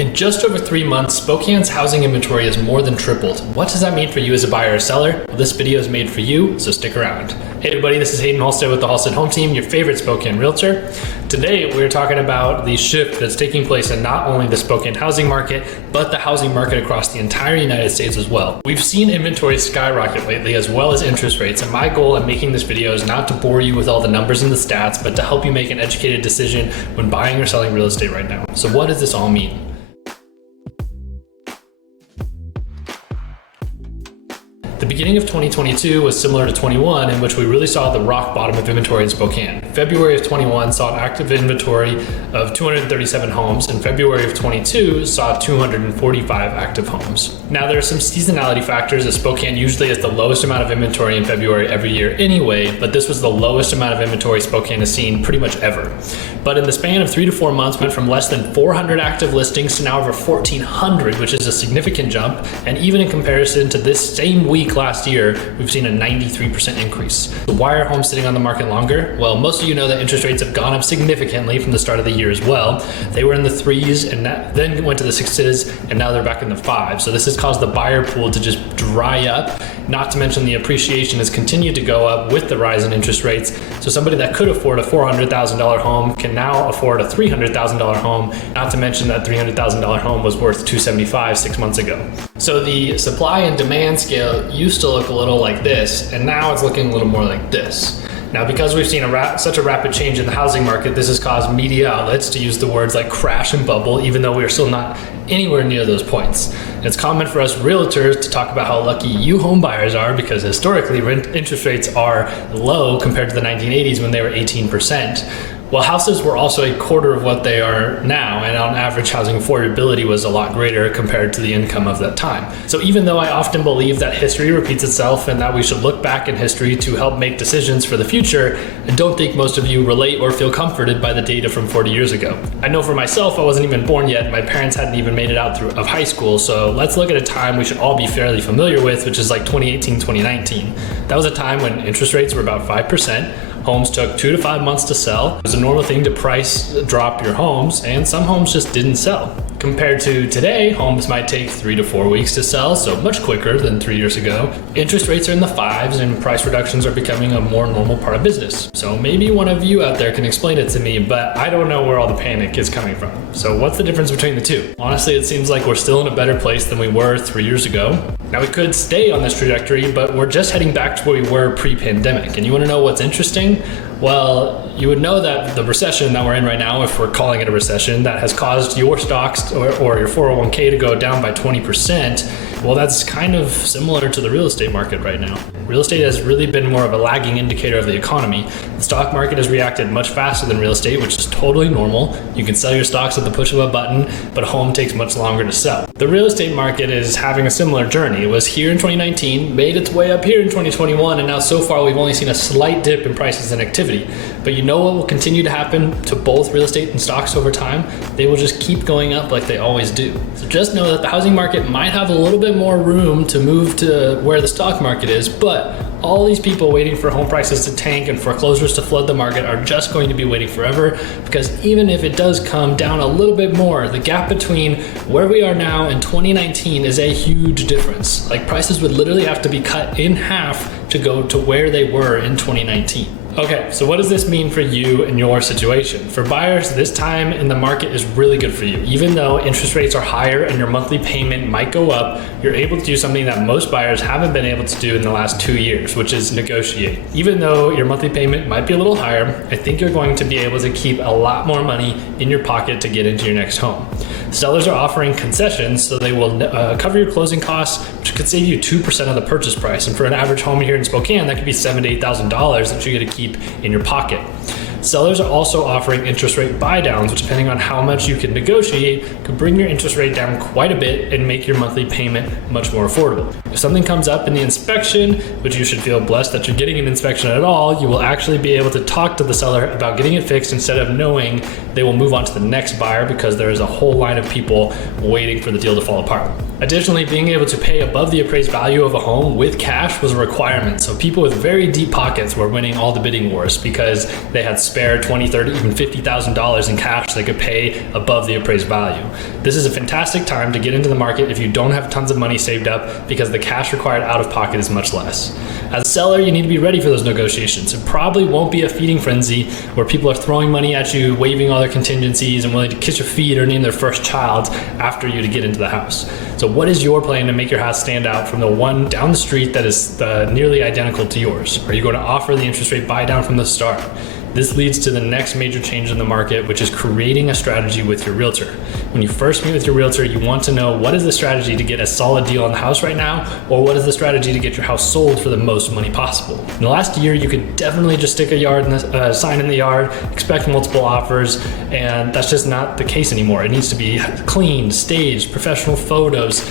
In just over 3 months, Spokane's housing inventory has more than tripled. What does that mean for you as a buyer or seller? Well, this video is made for you, so stick around. Hey everybody, this is Haydn Halsted with the Halsted Home Team, your favorite Spokane realtor. Today, we're talking about the shift that's taking place in not only the Spokane housing market, but the housing market across the entire United States as well. We've seen inventory skyrocket lately, as well as interest rates, and my goal in making this video is not to bore you with all the numbers and the stats, but to help you make an educated decision when buying or selling real estate right now. So what does this all mean? The beginning of 2022 was similar to 21, in which we really saw the rock bottom of inventory in Spokane. February of 21 saw an active inventory of 237 homes, and February of 22 saw 245 active homes. Now there are some seasonality factors, as Spokane usually has the lowest amount of inventory in February every year anyway, but this was the lowest amount of inventory Spokane has seen pretty much ever. But in the span of 3 to 4 months, went from less than 400 active listings to now over 1,400, which is a significant jump, and even in comparison to this same week last year, we've seen a 93% increase. So why are homes sitting on the market longer? Well, most of you know that interest rates have gone up significantly from the start of the year as well. They were in the 3s and then went to the 6s, and now they're back in the 5s. So this has caused the buyer pool to just dry up, not to mention the appreciation has continued to go up with the rise in interest rates. So somebody that could afford a $400,000 home can now afford a $300,000 home, not to mention that $300,000 home was worth $275,000 6 months ago. So the supply and demand scale used to look a little like this, and now it's looking a little more like this. Now, because we've seen such a rapid change in the housing market, this has caused media outlets to use the words like crash and bubble, even though we are still not anywhere near those points. And it's common for us realtors to talk about how lucky you home buyers are, because historically interest rates are low compared to the 1980s when they were 18%. Well, houses were also a quarter of what they are now, and on average, housing affordability was a lot greater compared to the income of that time. So even though I often believe that history repeats itself and that we should look back in history to help make decisions for the future, I don't think most of you relate or feel comforted by the data from 40 years ago. I know for myself, I wasn't even born yet. My parents hadn't even made it out of high school. So let's look at a time we should all be fairly familiar with, which is like 2018, 2019. That was a time when interest rates were about 5%. Homes took 2 to 5 months to sell. It was a normal thing to price drop your homes, and some homes just didn't sell. Compared to today, homes might take 3 to 4 weeks to sell, so much quicker than 3 years ago. Interest rates are in the 5s, and price reductions are becoming a more normal part of business. So maybe one of you out there can explain it to me, but I don't know where all the panic is coming from. So what's the difference between the two? Honestly, it seems like we're still in a better place than we were 3 years ago. Now, we could stay on this trajectory, but we're just heading back to where we were pre-pandemic. And you want to know what's interesting? Well, you would know that the recession that we're in right now, if we're calling it a recession, that has caused your stocks or your 401k to go down by 20%, well, that's kind of similar to the real estate market right now. Real estate has really been more of a lagging indicator of the economy. The stock market has reacted much faster than real estate, which is totally normal. You can sell your stocks at the push of a button, but a home takes much longer to sell. The real estate market is having a similar journey. It was here in 2019, made its way up here in 2021, and now so far we've only seen a slight dip in prices and activity. But you know what will continue to happen to both real estate and stocks over time? They will just keep going up like they always do. So just know that the housing market might have a little bit more room to move to where the stock market is, but all these people waiting for home prices to tank and foreclosures to flood the market are just going to be waiting forever, because even if it does come down a little bit more, the gap between where we are now and 2019 is a huge difference. Like, prices would literally have to be cut in half to go to where they were in 2019. Okay, so what does this mean for you and your situation? For buyers, this time in the market is really good for you. Even though interest rates are higher and your monthly payment might go up, you're able to do something that most buyers haven't been able to do in the last 2 years, which is negotiate. Even though your monthly payment might be a little higher, I think you're going to be able to keep a lot more money in your pocket to get into your next home. Sellers are offering concessions, so they will cover your closing costs, which could save you 2% of the purchase price. And for an average home here in Spokane, that could be $7,000 to $8,000 that you get to keep in your pocket. Sellers are also offering interest rate buy downs, which, depending on how much you can negotiate, could bring your interest rate down quite a bit and make your monthly payment much more affordable. If something comes up in the inspection, which you should feel blessed that you're getting an inspection at all, you will actually be able to talk to the seller about getting it fixed instead of knowing they will move on to the next buyer because there is a whole line of people waiting for the deal to fall apart. Additionally, being able to pay above the appraised value of a home with cash was a requirement. So people with very deep pockets were winning all the bidding wars because they had spare $20, $30, even $50,000 in cash they could pay above the appraised value. This is a fantastic time to get into the market if you don't have tons of money saved up because the cash required out of pocket is much less. As a seller, you need to be ready for those negotiations. It probably won't be a feeding frenzy where people are throwing money at you, waiving all their contingencies, and willing to kiss your feet or name their first child after you to get into the house. So what is your plan to make your house stand out from the one down the street that is nearly identical to yours? Are you going to offer the interest rate buy down from the start? This leads to the next major change in the market, which is creating a strategy with your realtor. When you first meet with your realtor, you want to know what is the strategy to get a solid deal on the house right now, or what is the strategy to get your house sold for the most money possible. In the last year, you could definitely just stick a sign in the yard, expect multiple offers, and that's just not the case anymore. It needs to be clean, staged, professional photos,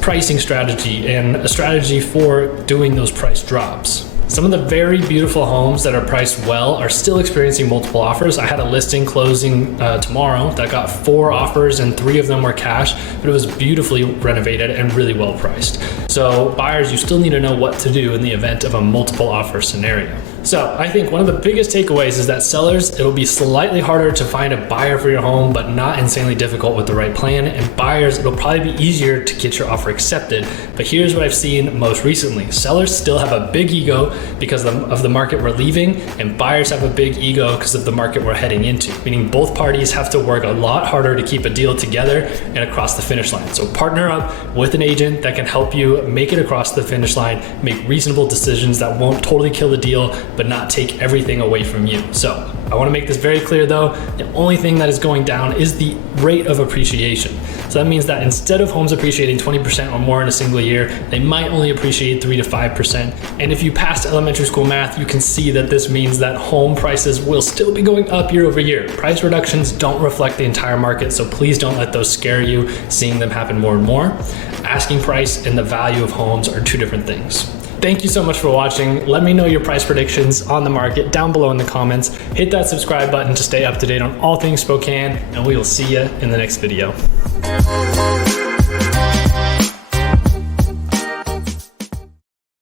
pricing strategy, and a strategy for doing those price drops. Some of the very beautiful homes that are priced well are still experiencing multiple offers. I had a listing closing tomorrow that got 4 offers and 3 of them were cash, but it was beautifully renovated and really well priced. So buyers, you still need to know what to do in the event of a multiple offer scenario. So I think one of the biggest takeaways is that sellers, it'll be slightly harder to find a buyer for your home, but not insanely difficult with the right plan. And buyers, it'll probably be easier to get your offer accepted. But here's what I've seen most recently. Sellers still have a big ego because of the market we're leaving, and buyers have a big ego because of the market we're heading into, meaning both parties have to work a lot harder to keep a deal together and across the finish line. So partner up with an agent that can help you make it across the finish line, make reasonable decisions that won't totally kill the deal, but not take everything away from you. So I want to make this very clear though, the only thing that is going down is the rate of appreciation. So that means that instead of homes appreciating 20% or more in a single year, they might only appreciate 3 to 5%. And if you passed elementary school math, you can see that this means that home prices will still be going up year over year. Price reductions don't reflect the entire market, so please don't let those scare you, seeing them happen more and more. Asking price and the value of homes are 2 different things. Thank you so much for watching. Let me know your price predictions on the market down below in the comments. Hit that subscribe button to stay up to date on all things Spokane, and we will see you in the next video.